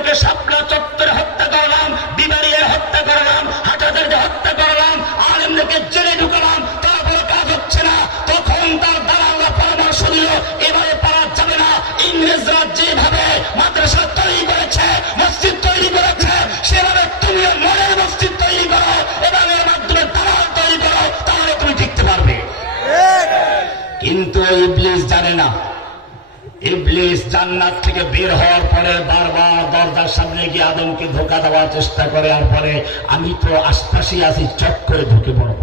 আলেমদেরকে শাপলা চত্বরে হত্যা করলাম, বিবাড়িয়ে হত্যা করলাম, হাটাদের হত্যা করলাম, আলেমদেরকে জেলে ঢুকালাম, তারপরে কাজ হচ্ছে না। তখন তার দালালরা পরামর্শ দিল এবারে পারা যাবে না। ইংরেজরা যেভাবে মাদ্রাসা তৈরি করেছে, মসজিদ তৈরি করেছে, সেভাবে তুমিও মনের মসজিদ তৈরি করো এবং এর মাধ্যমে দালাল তৈরি করো, তাহলে তুমি টিকতে পারবে। কিন্তু ইবলিস জানে না। ইবলিস জান্নাত থেকে বের হওয়ার পরে বারবার দরজার সামনে গিয়ে আদমকে ধোঁকা দেওয়ার চেষ্টা করে, আর পরে আমি তো আশপাশে আছি, চট করে ঢুকে পড়ব।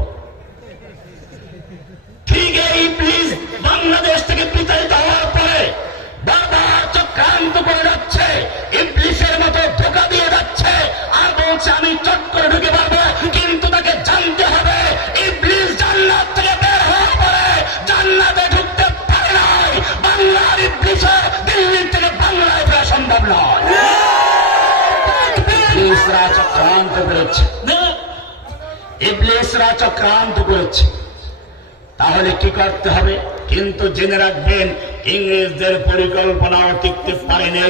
ঠিক এই ইবলিস বাংলাদেশ থেকে বিতাড়িত হওয়ার পরে বারবার চক্রান্ত করে যাচ্ছে, ইবলিসের মতো ধোঁকা দিয়ে যাচ্ছে, আর বলছে আমি চট করে ঢুকে পারবো। কিন্তু তাকে জানতে হবে ইবলিস জান্নাত থেকে বের হওয়ার পরে জান্নাতে ঢুকতে পারে নাই। বাংলার ইবলিসের দিল্লি থেকে বাংলায় ফেরা সম্ভব নয়। ইবলিসরা চক্রান্ত করেছে, ইবলিসরা চক্রান্ত করেছে। তাহলে কি করতে হবে? কিন্তু জেনে রাখবেন, ইংরেজদের পরিকল্পনাও টিকতে পারেনি।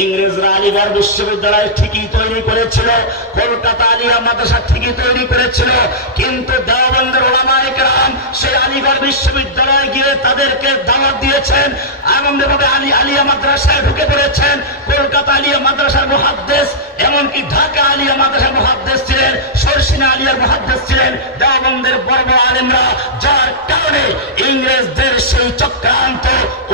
ইংরেজরা আলিগড় বিশ্ববিদ্যালয় ঠিকই তৈরি করেছিল, কলকাতা আলিয়া মাদ্রাসা ঠিকই তৈরি করেছিল, কিন্তু দেওবন্দের ওলামায়ে কেরাম সেই আলিগড় বিশ্ববিদ্যালয়ে গিয়ে তাদেরকে দাওয়াত দিয়েছেন, এমনভাবে আলিয়া মাদ্রাসায় ঢুকে পড়েছেন। কলকাতা আলিয়া মাদ্রাসার মুহাদ্দিস, এমনকি ঢাকা আলিয়া মাদ্রাসার মুহাদ্দিস ছিলেন, সরসিনা আলিয়ার মুহাদ্দিস ছিলেন দেওবন্দের বড় বড় আলেমরা, যার কারণে ইংরেজদের সেই চক্রান্ত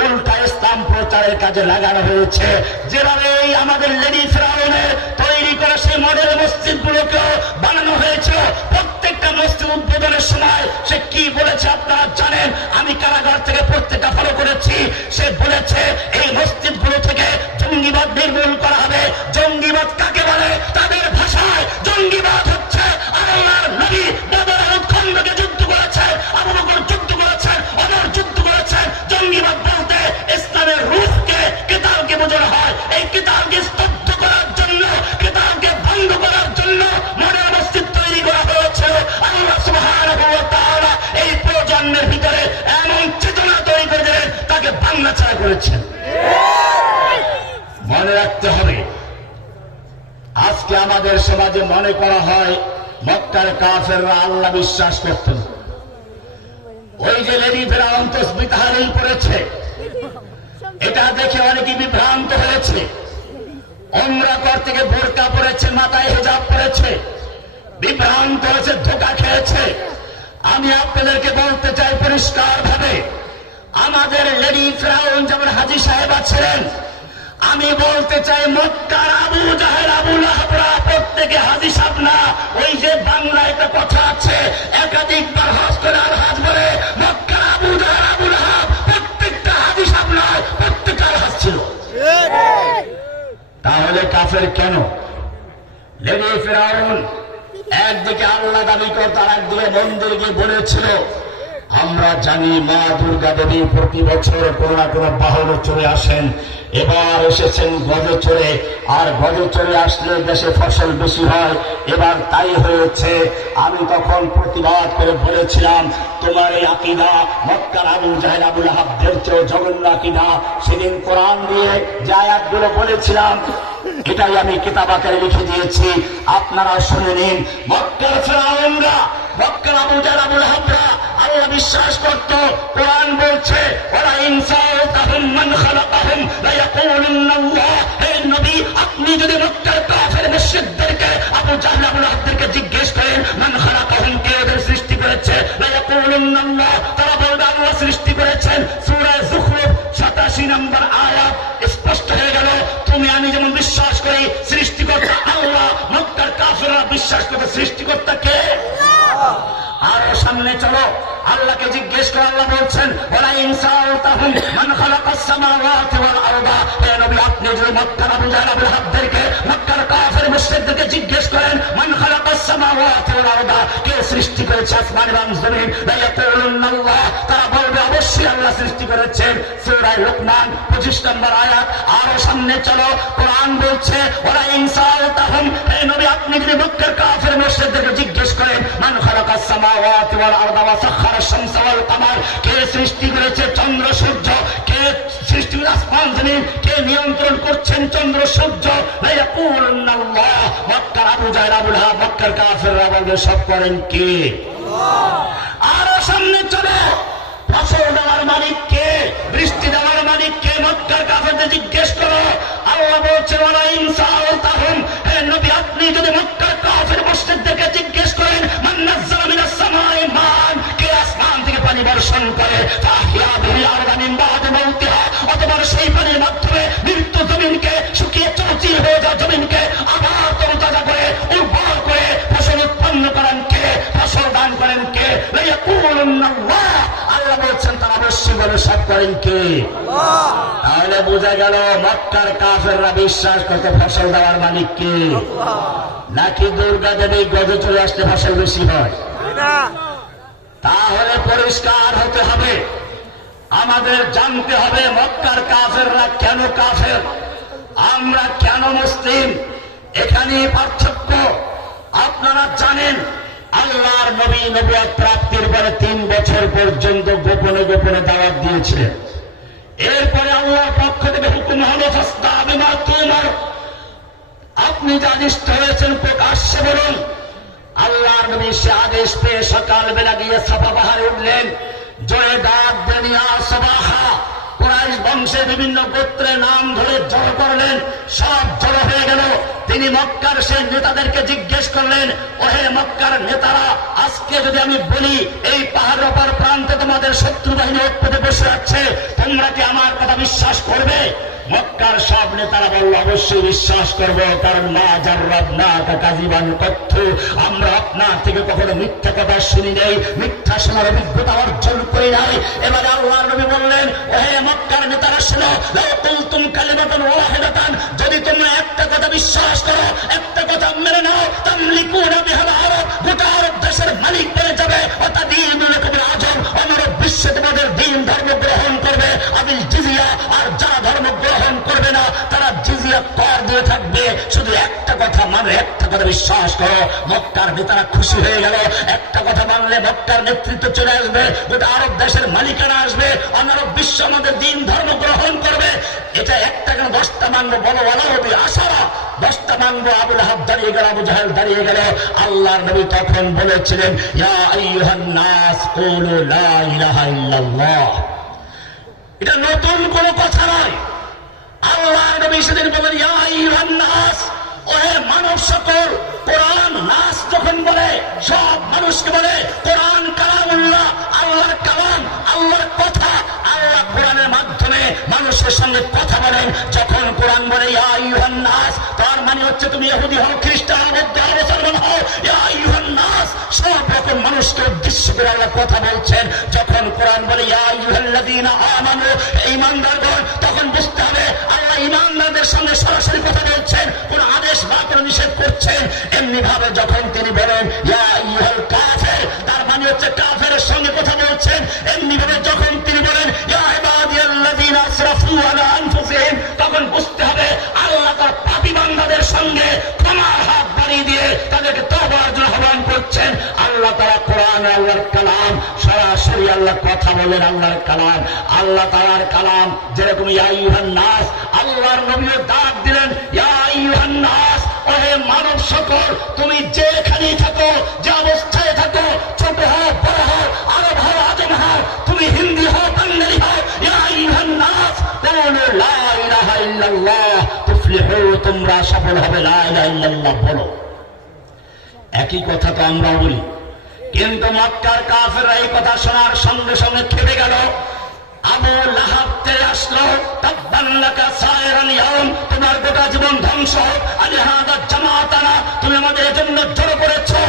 উল্টা ইসলাম প্রচারের কাজে লাগানো হয়েছে। যেভাবে আমাদের লেডি ফেরাউনের তৈরি করা সেই মডেল মসজিদ গুলোকেও বানানো হয়েছিল। প্রত্যেকটা মসজিদ উদ্বোধনের সময় সে কি বলেছে আপনারা জানেন? আমি কারাগার থেকে প্রত্যেকটা ফলো করেছি। সে বলেছে এই মসজিদ গুলো থেকে জঙ্গিবাদ নির্মূল করা হবে। জঙ্গিবাদ কাকে বলে? তাদের ভাষায় জঙ্গিবাদ হচ্ছে আল্লাহর নবী বদরের খন্দকে যুদ্ধ করেছে, আবু বকর যুদ্ধ করেছেন, ওমর যুদ্ধ করেছেন। জঙ্গিবাদ বলতে ইসলামের রূহকে, কিতাবকে বোঝানো হয়। এই কিতাবকে স্তব্ধ করার জন্য, কিতাবকে বন্ধ করার জন্য মডেল মসজিদ তৈরি করা হয়েছিল। আল্লাহ সুবহানাহু ওয়া তাআলা এই প্রজন্মের ভিতরে এমন চেতনা তৈরি করে দিলেন, তাকে বাংলা ছাড়া করেছেন। মনে রাখতে হবে, আজকে আমাদের সমাজে মনে করা হয় মক্কার কাফেররা আল্লাহ বিশ্বাস করত না। ওই যে লেডি ফেরাউন তাসবিহ তাহলিল করেছে, এটা দেখে অনেকে বিভ্রান্ত হয়েছে। উমরা করতে গিয়ে বোরকা পরেছে, মাথায় হিজাব পরেছে, বিভ্রান্ত হয়েছে, ধোঁকা খেয়েছে। আমি আপনাদেরকে বলতে চাই পরিষ্কার ভাবে, আমাদের লেডি ফেরাউন যেমন হাজী সাহেবা ছিলেন, আমি বলতে চাই মক্কার আবু জাহেল, আবু লাহাবরা প্রত্যেকে হাজী সাহেব না। ওই যে বাংলায় একটা কথা আছে, একাধিকবার হজ করে আর হাজ বলে, মক্কার আবু জাহেল, আবু লাহাব প্রত্যেকটা হাজী সাহেব নয়, প্রত্যেকটা হাজ ছিল। তাহলে কাফের কেন? লেডি ফেরাউন একদিকে আল্লাহ দাবি করত, আর একদিকে মন্দির গিয়ে বলেছিল আমরা জানি মা দুর্গা দেবী প্রতি বছর কোনো না কোনো বাহনে চলে আসেন। এবার এসেছেন গজে চড়ে, আর গজে চড়ে আসলে দেশে ফসল বেশি হয়। এবার তাই হয়েছে। আমি তখন প্রতিবাদ করে বলেছিলাম তোমার এই আকীদা মক্কার আবু জাহেল, আবু লাহাবদের চেয়েও জঘন্য আকীদা। সেদিন কোরআন দিয়ে যে আয়াতগুলো বলেছিলাম এটাই আমি কিতাব আকারে লিখে দিয়েছি, আপনারা শুনে নিন। মক্কার ফেরাউনরা, মক্কার আবু জাহেল, আবু লাহাবরা আল্লাহ বিশ্বাস করত। কোরআন বলছে ওয়ালা ইন সাআলতাহুম মান খালাকাহুম লা ইয়াকুলুন্নাল্লাহ। হে নবী, আপনি যদি মক্কার কাফের মুশরিকদেরকে, আবু জাহেল, আবু লাহাবদেরকে জিজ্ঞেস করেন মান খালাকাহুম, কে ওদের সৃষ্টি করেছে, লা ইয়াকুলুন্নাল্লাহ, তারা বলবে আল্লাহ সৃষ্টি করেছেন। সূরা যুখরুফ 87 নম্বর আয়াত স্পষ্ট হয়ে গেল। তুমি আমি যেমন বিশ্বাস করি সৃষ্টিকর্তা আল্লাহ, মক্কার কাফেররা বিশ্বাস করে সৃষ্টিকর্তা কে? আর সামনে চলো, আল্লাহকে জিজ্ঞেস করে আল্লাহ বলছেন ওয়ালা ইন সাআলতাহুম মান খালাকাস সামাওয়াতি ওয়াল আরদা। হে নবী, আপনি যদি মক্কার আবু জাহেল, আবু লাহাবদেরকে, মক্কার কাফের মুশরিকদেরকে জিজ্ঞেস করেন মান খালাকাস সামাওয়াতি ওয়াল আরদা, কে সৃষ্টি করেছে আসমান এবং জমিন, লা ইয়াকুলুন্নাল্লাহ, তারা বলবে অবশ্যই আল্লাহ সৃষ্টি করেছেন। সূরা লুকমান 25 নম্বর আয়াত। আরো সামনে চলো, কোরআন বলছে ওয়ালা ইন সাআলতাহুম, হে নবী, আপনি যদি মক্কার কাফের মুশরিকদেরকে জিজ্ঞেস করেন মান খালাকাস সামা সামাওয়াতি ওয়াল আরদা ওয়া সাখারা আশ-শামসা ওয়াল কামার, কে সৃষ্টি করেছে চন্দ্র সূর্য, কে সৃষ্টি করে আসমান জমিন, কে নিয়ন্ত্রণ করছেন চন্দ্র সূর্য? লায়াকুলুন্নাল্লাহ। মক্কার আবু জাহল আবুল আহাব মক্কার কাফেররা বলবে সব করেন কে? আরো সামনে চলো, ফসল দেওয়ার মালিক কে? বৃষ্টি দেওয়ার মালিক কে? মক্কার কাফেরদের জিজ্ঞেস করো। আল্লাহ বলছেন ওয়ালা ইন সাআলতাহুম, হে নবী আপনি যদি মক্কার কাফের মুশরিকদেরকে জিজ্ঞেস করেন মান নাযালা মিনাস সামাই মান, কে আসমান থেকে পানি বর্ষণ করে, ফাহিয়া বিল আরদি মিন বাদি মাউতিহা, অথবা সেই পানির মাধ্যমে মৃত্যু জমিনকে, শুকিয়ে চৌচির হয়ে যাওয়া জমিনকে আবার তরতাজা করে উর্বর করে ফসল উৎপন্ন করেন কে? ফসল দান করেন কে? লায়াকুলুন্নাল্লাহ। আল্লাহ বলছেন তারা অবশ্যই বলে সব করেন কে? তাহলে বোঝা গেল মক্কার কাফেররা বিশ্বাস করতে ফসল দেওয়ার মালিক কে? নাকি দুর্গা দেবী গজে চলে আসলে ফসল বেশি হয়? তাহলে পরিষ্কার হতে হবে, আমাদের জানতে হবে মক্কার কাফেররা কেন কাফের, আমরা কেন মুসলিম। এখানেই পার্থক্য। আপনারা জানেন আল্লাহর নবী নবুয়ত প্রাপ্তির পরে 3 বছর পর্যন্ত গোপনে গোপনে দাওয়াত দিয়েছিলেন। এরপরে আল্লাহর পক্ষ থেকে হুকুম হলো ফাস্তা বিমা তুমার, আপনি যে আদিষ্ট হয়েছেন প্রকাশ্যে বলুন। আল্লাহর নবী সে আদেশ পেয়ে সকালবেলা গিয়ে সাফা পাহাড়ে উঠলেন, জোরে ডাক দেন ইয়া সাবাহা। কুরাইশ বংশের বিভিন্ন গোত্রের নাম ধরে জড়ো করলেন, সব জড়ো হয়ে গেল। তিনি মক্কার সেই নেতাদেরকে জিজ্ঞেস করলেন, ওহে মক্কার নেতারা, আজকে যদি আমি বলি এই পাহাড়ের অপর প্রান্তে তোমাদের শত্রু বাহিনী ঐক্যতে বসে আছে, তোমরা কি আমার কথা বিশ্বাস করবে? মক্কার সব নেতারা বলল অবশ্যই বিশ্বাস করব, কারণ মা জাররাবনা কাযিবান কত্তু, আমরা আপনার থেকে কখনো মিথ্যা কথা শুনি নাই, মিথ্যা শোনার অভিজ্ঞতা অর্জন করি নাই। এবারে আল্লাহর নবী বললেন, ওহে মক্কার নেতারা শোনো, লাউ কুলতুম কালিমাতান ওয়াহিদাতান, যদি তোমরা একটা কথা বিশ্বাস করো, একটা কথা মেনে নাও, তামলিকুনা বিহাল আরব, গোটা আরব দেশের মালিক বনে যাবে, ওয়াতাদীনুনা বিল আজম, অমর বিশ্বে তোমাদের দিন ধর্ম গ্রহণ করবে, আবিল জিজিয়া, আর যারা ধর্ম গ্রহণ করবে না তারা জিজিয়া কর দিয়ে থাকবে। শুধু একটা কথা মানে, একটা কথা বিশ্বাস করো। মক্কার নেতারা খুশি হয়ে গেল, একটা কথা মানলে মক্কার নেতৃত্ব চলে আসবে, গোটা আরব দেশের মালিকানা আসবে, অনারব বিশ্ব আমাদের দিন ধর্ম গ্রহণ করবে। এটা একটা কেন 10টা মানবো, বলো বলো হবে আশারা 10টা মানবো। আবুল আহাব দাঁড়িয়ে গেল, আবু জাহেল দাঁড়িয়ে গেল। আল্লাহর নবী তখন বলেছিলেন, ইয়া আইয়ুহান নাস কুলু লা ইলাহা ইল্লাল্লাহ। এটা নতুন কোন কথা নয়। আল্লাহর নবী সেদিন বলেন, ইয়া আইয়ুহান নাস, ওহে মানব সকল। কোরআন নাস যখন বলে সব মানুষকে বলে, কোরআন কালামুল্লাহ, আল্লাহর কালাম, আল্লাহর কথা। আল্লাহ কোরআনের মাধ্যমে মানুষের সঙ্গে কথা বলেন। যখন কোরআন বলে ইয়া আইয়ুহান নাস, তার মানে হচ্ছে তুমি ইহুদি হও, খ্রিস্টান হও, বৌদ্ধ হও, মুসলমান হও, ইয়া আইয়ুহান নাস, সব রকম মানুষকে উদ্দেশ্য করে আল্লাহ কথা বলছেন। যখন কোরআন বলে ইয়া আইয়ুহাল্লাযীনা আমানু, ঈমানদারগণ, তখন বুঝতে হবে আল্লাহ ঈমানদারদের সঙ্গে সরাসরি কথা বলছেন, কোন আদেশ বা কোন নিষেধ করছেন। এমনি ভাবে যখন তিনি বলেন ইয়া আইয়ুহাল কাফির, তার মানে হচ্ছে কাফেরের সঙ্গে কথা বলছেন। এমনি ভাবে যখন তিনি বলেন ইয়া ইবাদিয়াল্লাযীনা আসরাফু আলা আনফুসিহিম, তখন বুঝতে হবে আল্লাহ তার পাপী বান্দাদের সঙ্গে ক্ষমার হাত বাড়িয়ে দিয়ে তাদেরকে তওবার জন্য আহ্বান করছেন। আল্লাহ তাআলা কোরআন আল্লাহর কালাম, সরাসরি আল্লাহ কথা বলেন, আল্লাহর কালাম, আল্লাহ তাআলার কালাম। যেরকম ইয়া আইয়ুহান নাস, আল্লাহর নবীও ডাক দিলেন ইয়া আইয়ুহান নাস, ওহে মানব সকল, তুমি যেখানেই থাকো, যে অবস্থায় থাকো, ছোট হও বড় হও, আরব হও আজম হও, তুমি হিন্দি হও বাঙালি হও, ইয়া আইয়ুহান নাস কুলু লা ইলাহা ইল্লাল্লাহ তুফলিহু, তোমরা সফল হবে, লা ইলাহা ইল্লাল্লাহ বলো। একই কথা তো আমরাও বলি, কিন্তু মক্কার কাফেররা এই কথা শোনার সঙ্গে সঙ্গে খেপে গেল। আবু লাহাব তেরে আসলো, তাব্বান লাকা সায়রান ইয়াউম, তোমার গোটা জীবন ধ্বংস হোক, আলিহাদা জামাতানা, তুমি আমাদের জন্য জড়ো করেছো।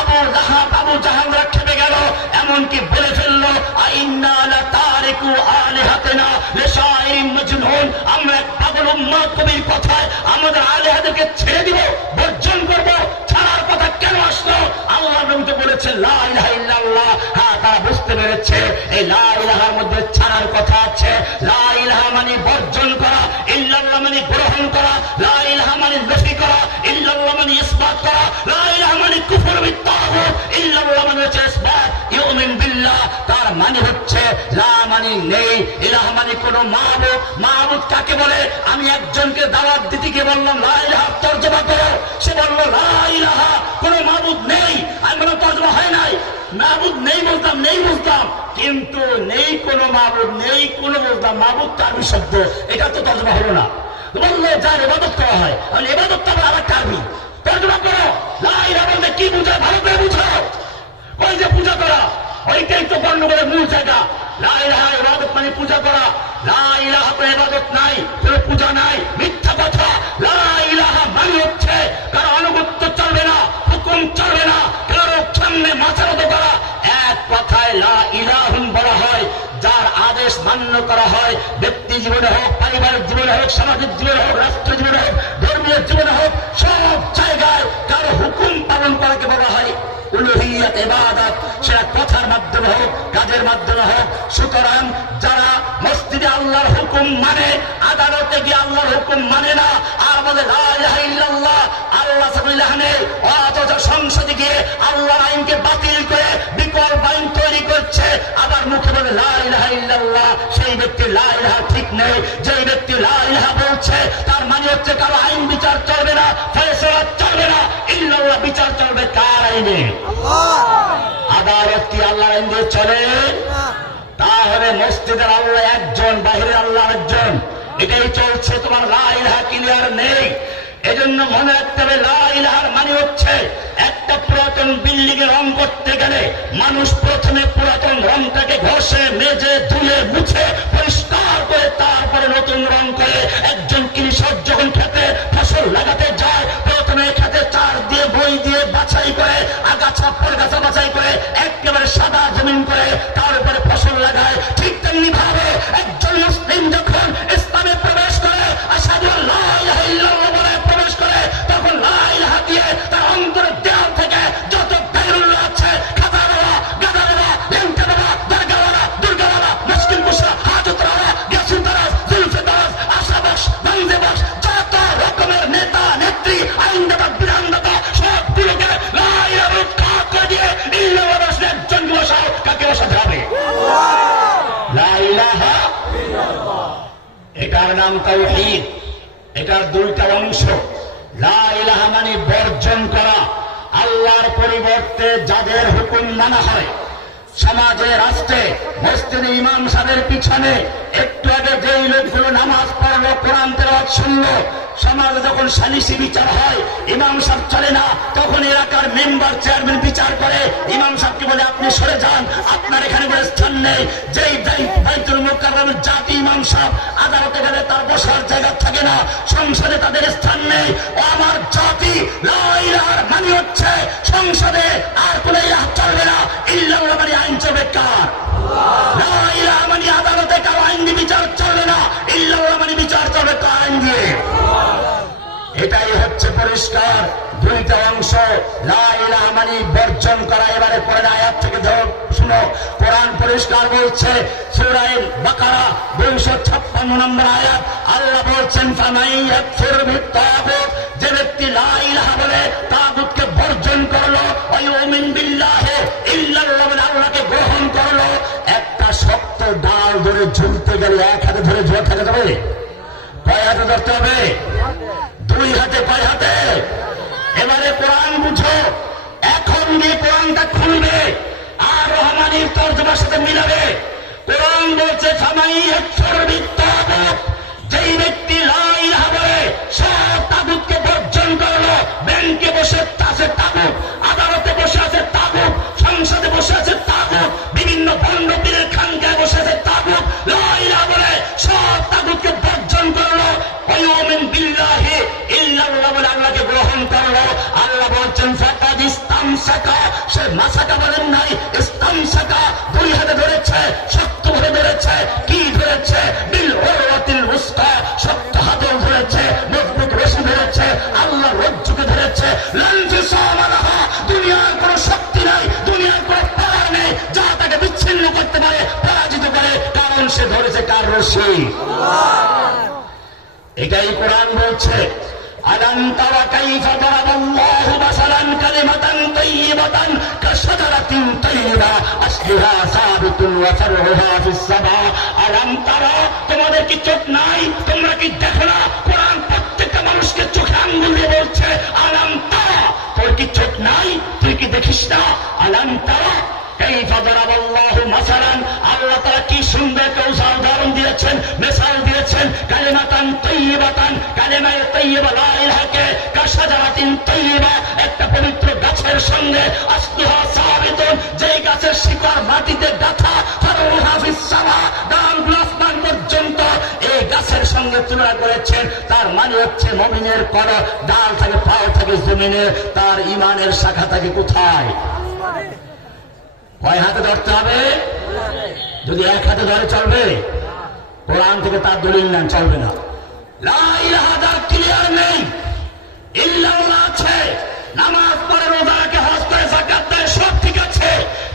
আবু লাহাব আবু জাহালরা খেপে গেল, এমনকি বলে ফেললো আইন্না লা তারিকু আলিহাতিনা লিশাইরিন মাজনুন, আমরা এক পাগল উম্মত কবির কথায় আমাদের আলিহাদেরকে ছেড়ে দিব, বর্জন করব। ছাড়ার কথা কেন আসলো? আল্লাহ নবী তো বলেছে লা ইলাহা ইল্লাল্লাহ। হ্যাঁ, তারা বুঝতে পেরেছে এই লা ইলাহার মধ্যে ছাড়ার কথা আছে। লা ইলাহা মানে বর্জন করা, ইল্লাল্লাহ মানে গ্রহণ করা, লা ইলাহা মানে নফি করা, ইল্লাল্লাহ মানে ইসবাত করা। লা ইলাহা মানে কুফর বিত্তাগুত, ইল্লাল্লাহ মানে হচ্ছে ইসবাত ইউমিন বিল্লাহ। তার মানে হচ্ছে লা মানে নেই, ইলাহা মানে কোনো মাবুদ। মাবুদ কাকে বলে? আমি একজনকে দাওয়াত দিতে গিয়ে বললাম লা ইলাহা তরজমা করো, সে বলল লা ইলাহা কোনো মাবুদ নেই। আমি বললাম তরজমা হয় নাই, মাবুদ নেই বলতাম, কিন্তু নেই কোনো মাবুদ, নেই কোনো বলতাম, মাবুদ তো আরবি শব্দ, এটা তো তরজমা হলো না। বললো যার ইবাদত করা হয়, আমি ইবাদত তো আবার আরেকটা আরবি, তরজমা করো। লা ইলাহা বলতে কি বুঝায় ভালো করে বুঝাও। ওই যে পূজা করা, ওইটাই তো গন্ডগোলের মূল জায়গা। লা ইলাহা ইবাদত মানে পূজা করা, লা ইলাহা কোনো ইবাদত নাই, কোনো পূজা নাই, মিথ্যা কথা। লা ইলাহা মানে হচ্ছে কারো আনুগত্য চলবে না, হুকুম চলবে না, কারো সামনে মাথা নত করা। এক কথায় লা ইলাহুন বলা হয় যার আদেশ মান্য করা হয়, ব্যক্তি জীবনে হোক, পারিবারিক জীবনে হোক, সামাজিক জীবনে হোক, রাষ্ট্র জীবনে হোক, ধর্মীয় জীবনে হোক, সব জায়গায় কারো হুকুম পালন করাকে বলা হয় উলুহিয়াত, ইবাদত। সেটা কথার মাধ্যমে হোক, কাজের মাধ্যমে হোক। সুতরাং যারা মসজিদে আল্লাহর হুকুম মানে, আদালতে গিয়ে আল্লাহর হুকুম মানে না, আর বলে লা ইলাহা ইল্লাল্লাহ, আল্লাহ সাবিল্লাহ নেই, অথচ সংসদে গিয়ে আল্লাহর আইনকে বাতিল করে বিকল্প আইন তৈরি করছে, আবার মুখে বলে লা ইলাহা ইল্লাল্লাহ, সেই ব্যক্তি লা ইলাহা ঠিক নেই। যেই ব্যক্তি লা ইলাহা বলছে তার মানে হচ্ছে কারো আইন বিচার চলবে না, ফয়সালা চলবে না, ইল্লাল্লাহ বিচার চলবে কার আইনে? আদালত কি আল্লাহর আইন দিয়ে চলে? তাহলে মসজিদের আল্লাহ একজন, বাহিরের আল্লাহ একজন, এটাই চলছে। তোমার লা ইলাহা ক্লিয়ার নেই। এজন্য মনে রাখতে হবে লা ইলাহার মানে হচ্ছে একটা পুরাতন বিল্ডিং এ রং করতে গেলে মানুষ প্রথমে পুরাতন রংটাকে ঘষে মেজে ধুয়ে মুছে পরিষ্কার করে তারপরে নতুন রং করে। একজন কৃষক যখন খেতে ফসল লাগাতে যায়, প্রথমে খেতে চার দিয়ে বই দিয়ে বাছাই করে, আগাছা পরগাছা বাছাই করে একেবারে সাদা জমিন করে তার উপরে ফসল লাগায়। ঠিক তেমনি ভাবে একজন মুসলিম যখন ইসলামে প্রবেশ করে, আশহাদু আল্লা ইলাহা ইল্লাল্লাহ বলে প্রবেশ করে, তখন লা ইলাহা দিয়ে তার অন্তরের দেয়াল থেকে যত গায়রুল্লাহ আছে, খাতা দেওয়া, গাদা দেওয়া, লেংটা দেওয়া, দরগাওয়ালা, দুর্গাওয়ালা, মুশকিল কুশা, হাজতওয়ালা, গ্যাসুল দারাজ, জুলফে দারাজ, আশাবাস, বাংজেবাস, যত রকমের নেতা নেত্রী, আইনদাতা, বিধানদাতা, সবগুলোকে লা ইলাহা উৎখাত করে দিয়ে ইল্লাল্লাহ রাসূলের একজন বসাও। কাকে বসাতে হবে? লা ইলাহা ইল্লাল্লাহ। এটার নাম তাওহীদ। এটার দুইটা অংশ। লা ইলাহা মানে বর্জন করা, আল্লাহর পরিবর্তে যাদের হুকুম মানা হয়। সমাজে, রাষ্ট্রে, মসজিদে ইমাম সাহেবের পিছনে একটু আগে যেই লোকগুলো নামাজ পড়লো, কোরআন তেলাওয়াত শুনলো, সমাজে যখন সালিসি বিচার হয়, ইমাম সাহেব চলে না, তখন এলাকার মেম্বার চেয়ারম্যান বিচার করে। ইমাম সাহেবকে বলে আপনি সরে যান, আপনার এখানে বলে স্থান নেই। যেই বাইতুল মুকাররমের জাতি ইমাম সাহেব আদালতে গেলে তার বসার জায়গা থাকে না, সংসদে তাদের স্থান নেই। ও আমার জাতি, লা ইলাহার মানে হচ্ছে সংসদে আর কোন ইলাহা চলবে না, ইল্লাল্লাহ মানে আইন চলবে কার? লা ইলাহা মানে আদালতে কারো আইন দিয়ে বিচার চলবে না, ইল্লাল্লাহ মানে বিচার চলবে কার আইন দিয়ে? এটাই হচ্ছে পরিষ্কার দুইটা অংশ। লা ইলাহা মানে বর্জন করা। এবারে পরের আয়াত থেকে শুনো, কোরআন পরিষ্কার বলছে, সূরা বাকারা 256 নম্বর আয়াত, আল্লাহ বলছেন ফামান ইয়াকফুর বিত্তাগুত, যে ব্যক্তি লা ইলাহা বলে তাগুতকে বর্জন করলো, ওয়া ইউমিন বিল্লাহি ইল্লাল্লাহ বলে আল্লাহকে গ্রহণ করলো। একটা শক্ত ডাল ধরে ঝুলতে গেলে এক হাতে ধরে ঝুলে থাকা যাবে? কয় হাতে ধরতে হবে? দুই হাতে, কয় হাতে? এবারে কোরআন বুঝো, এখন গিয়ে কোরআনটা খুলবে আর রহমানির তর্জমার সাথে মিলাবে। কোরআন বলছে ফামান ইয়াকফুর বিত্তাগুত, যেই ব্যক্তি লা ইলাহা বলে সব তাগুতকে বর্জন করলো। ব্যাংকে বসে আছে তাগুত, আদালতে বসে আছে তাগুত, সংসদে বসে আছে তাগুত, বিভিন্ন ভণ্ড পীরের খানকায় বসে আছে তাগুত। লা ইলাহা বলে সব তাগুতকে বর্জন করলো, ওয়া ইউমিন বিল্লাহি ইল্লাল্লাহ বলে আল্লাহকে গ্রহণ করলো। আল্লাহ বলছেন ফাকাদ ইসতামসাকা, সে মাসাকা বলেন নাই, ইসতামসাকা দুই হাতে ধরেছে, শক্তভাবে ধরেছে। কি ধরেছে? বিল উরওয়াতিল উসকা, শক্ত হাতে ধরেছে, মজবুত রশি ধরেছে, আল্লাহ রজ্জুকে ধরেছে। লান ফিসামা লাহা, দুনিয়ার কোন শক্তি নাই, দুনিয়ার কোন পাওয়ার নেই যা তাকে বিচ্ছিন্ন করতে পারে, পরাজিত করে, কারণ সে ধরেছে কার রশি? এটাই কোরআন বলছে। ألم تر كيف ضرب الله مثلا كلمة طيبة كشجرة طيبة أصلها ثابت وفرعها في السماء ألم تر তোমাদের কি চোখ নাই তোমরা কি দেখো না কোরআন প্রত্যেকটা মানুষকে চোখে আঙ্গুল দিয়ে বলছে আলম তারা তোর কি চোখ নাই তুই কি দেখিস না আলম তারা كيف ضرب الله مثلا আল্লাহ তাআলা কি সুন্দর একটা উদাহরণ দিয়েছেন মিসাল দিয়েছেন কালিমাতান তাইয়িবাতান কালিমায়ে তাইয়্যিবা লা ইলাহাকে কাশাজারাতিন তাইয়্যিবা একটা পবিত্র গাছের সঙ্গে আসলুহা সাবিতুন যেই গাছের শিকড় মাটিতে গাঁথা ফারউহা ফিস সামা ডালগুলো আসমান পর্যন্ত এই গাছের সঙ্গে তুলনা করেছেন তার মানে হচ্ছে মুমিনের কলব ডাল থাকে পাও থাকে জমিনে তার ঈমানের শাখা থাকে কোথায় কয় হাতে ধরতে হবে যদি এক হাতে ধরে চলবে কোরআন থেকে তার দলিল নেন চলবে না লা ইলাহা তার ক্লিয়ার নেই ইল্লাল্লাহ আছে নামাজ পড়ে রোজা রাখে হজ করে যাকাত দেয় সব ঠিক আছে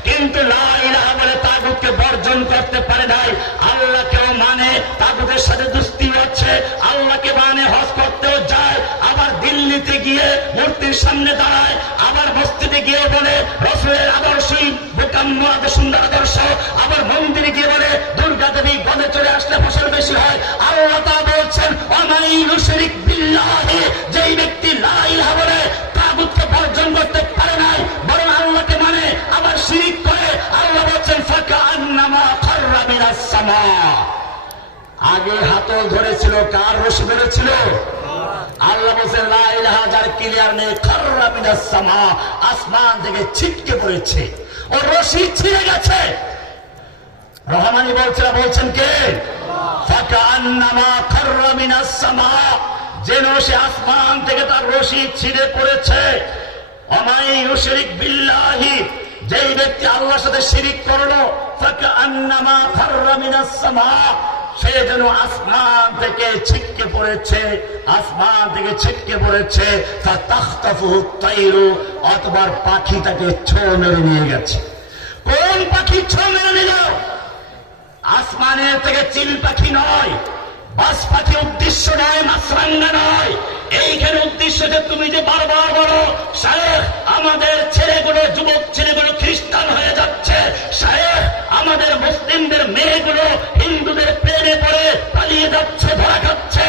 কিন্তু লা ইলাহা বলে তাগুতকে বর্জন করতে পারে নাই আল্লাহকেও মানে তাগুতের সাথে দুস্তি হচ্ছে আল্লাহকে মানে হজ করতেও যায় আবার দিল্লিতে গিয়ে মূর্তির সামনে দাঁড়ায় আবার মসজিদে গিয়ে বলে রাসূলের আদর্শই বোকাম্মাদ সুন্দর আদর্শ আবার মন্দিরে গিয়ে বলে দুর্গা দেবী গদে চলে আসলে ফসল বেশি হয় আল্লাহ তাআলা বলছেন ওয়ামান ইউশরিক বিল্লাহি যেই ব্যক্তি লা ইলাহা বলে তাগুতকে বর্জন করতে পারে নাই বরং আল্লাহকে মানে আবার শিরক করে আল্লাহ বলছেন ফাকান্নামা খাররা মিনাস সামা আগে হাতল ধরেছিল কার রশি ধরেছিল আল্লাহ বলছেন লা ইলাহা যার ক্লিয়ার নেই খাররা মিনাস সামা আসমান থেকে ছিটকে পড়েছে ও রশি ছিঁড়ে গেছে রহমানি বলছেন কে ফাকান্নামা খাররা মিনাস সামা যেন সে আসমান থেকে তার রশি ছিঁড়ে পড়েছে ওয়ামান ইউশরিক বিল্লাহি যেই ব্যক্তি আল্লাহর সাথে শিরিক করলো ফাকান্নামা খাররা মিনাস সামা সে যেন আসমান থেকে ছিটকে পড়েছে আসমান থেকে ছিটকে পড়েছে ফাতাখতাফুহু তাইরু অথবা পাখি তাকে ছো মেরে নিয়ে গেছে কোন পাখি ছো মেরে নিল আসমানের থেকে চিল পাখি নয় বাস পাখি উদ্দেশ্য নয় মাছরাঙ্গা নয় এইখানে উদ্দেশ্য যে তুমি যে বারবার বলো শায়েখ আমাদের ছেলেগুলো যুবক ছেলেগুলো খ্রিস্টান হয়ে যাচ্ছে শায়েখ আমাদের মুসলিমদের মেয়েগুলো হিন্দুদের প্রেমে পড়ে পালিয়ে যাচ্ছে ধরা খাচ্ছে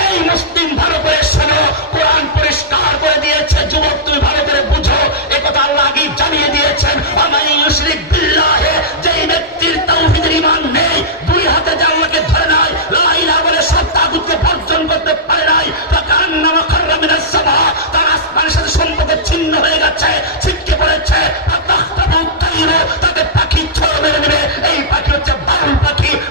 এই মুসলিম ভালো করে শোনো কোরআন পরিষ্কার করে দিয়েছে যুবক তুমি ভালো করে বুঝো একথা আল্লাহ আগেই জানিয়ে দিয়েছেন ওয়ামান ইউশরিক বিল্লাহি যেই ব্যক্তির তাওহীদের ঈমান নেই দুই হাতে যে আল্লাহকে ধরে নাই লা ইলাহা বলে সব তাগুতকে বর্জন করতে পারে নাই ফাকান্নামা খাররা মিনাস সামা তার আসমানের সাথে সম্পর্ক ছিন্ন হয়ে গেছে ছিটকে পড়েছে ফাতাখতাফুহু তাইরু তাকে পাখি ছো মেরে নেবে এই পাখি হচ্ছে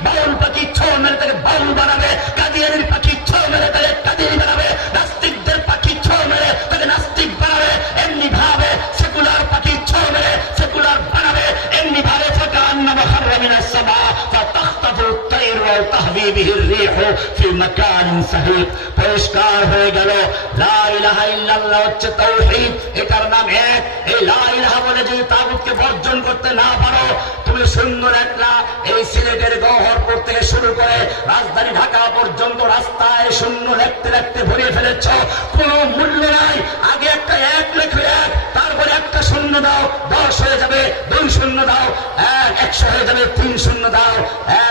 বাউল পাখি ছো মেরে তাকে বাউল বানাবে কাদিয়ানির পাখি ছো মেরে তাকে কাদিয়ানি বানাবে নাস্তিকদের পাখি ছো মেরে তাকে নাস্তিক বানাবে এমনি ভাবে সেকুলার পাখি ছো মেরে সেকুলার বানাবে এমনি ভাবে ফাকান্নামা খাররা মিনাস সামা ফাতাখতাফুহু তাইরু ওয়া তাহবি বিহির রিহু ফি মাকানিন সাহিক পরিষ্কার হয়ে গেল লা ইলাহা ইল্লাল্লাহ হচ্ছে তাওহীদ এটার নাম এক এই লা ইলাহা বলে যদি তাগুতকে বর্জন করতে না পারো তুমি সুন্দর একলা এই সিলেটের গওহরপুর থেকে শুরু করে রাজধানী ঢাকা পর্যন্ত রাস্তায় শূন্য লিখতে লিখতে ভরিয়ে ফেলেছ কোনো মূল্য নাই আগে একটা এক লেখো এক তারপরে একটা শূন্য দাও 10 হয়ে যাবে 2 শূন্য দাও 100 হয়ে যাবে 3 শূন্য দাও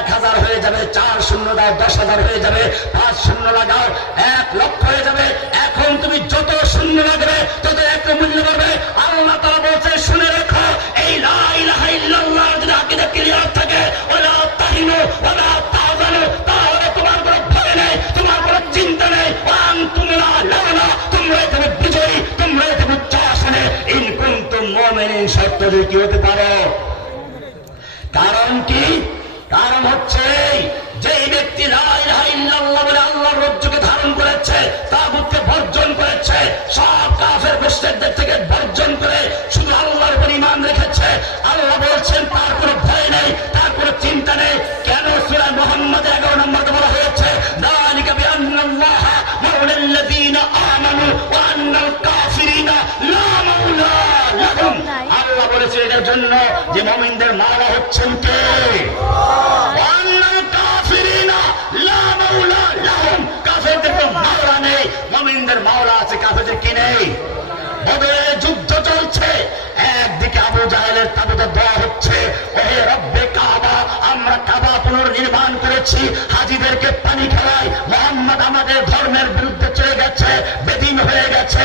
1000 হয়ে যাবে 4 শূন্য দাও 10,000 হয়ে যাবে 5 শূন্য লাগাও 1 লক্ষ হয়ে যাবে এখন তুমি যত শূন্য লাগবে তত একটা মূল্য পাবে আল্লাহ তাআলা বলছে শুনে রাখো এই লা ইলাহা ইল্লাল্লাহ যদি আকীদা ক্লিয়ার থাকে ওয়ালা তাহিনু ওয়ালা তাহজানু তাহলে তোমার কোনো ভয় নেই তোমার কোনো চিন্তা নেই আনতুমুলা লানা তোমরা তুমি বিজয়ী তোমরা তুমি উচ্চাসনে ইন কুনতুম মুমিনিন সত্য কি হতে পারো কারণ কি কারণ হচ্ছে যেই ব্যক্তি লা ইলাহা ইল্লাল্লাহ বলে আল্লাহর রজ্জুকে ধারণ করেছে তাগুতকে বর্জন করেছে সব কাফের মুশরিকদের থেকে বর্জন করে শুধু আল্লাহর উপর ঈমান রেখেছে আল্লাহ বলছেন তার কোনো ভয় নেই তার কোনো চিন্তা নেই কেন সূরা মুহাম্মদ 11 নম্বরে বলা হয়েছে যালিকা বিআন্নাল্লাহা মাওলাল্লাযীনা আমানু ওয়া আন্নাল কাফিরিনা লা মাওলা লাহুম আল্লাহ বলেছে এর জন্য যে মুমিনদের মাওলা হচ্ছেন কে মুমিনদের মাওলা হয়েছে কি নেই? বদরের যুদ্ধ চলছে, একদিকে আবু জাহেলের তাবুতে দোয়া হচ্ছে, ওহে রব্বে কাবা, আমরা কাবা পুনর্নির্মাণ করেছি, হাজীদেরকে পানি খাওয়াই, মোহাম্মদ আমাদের ধর্মের বিরুদ্ধে চলে গেছে, বেদিন হয়ে গেছে।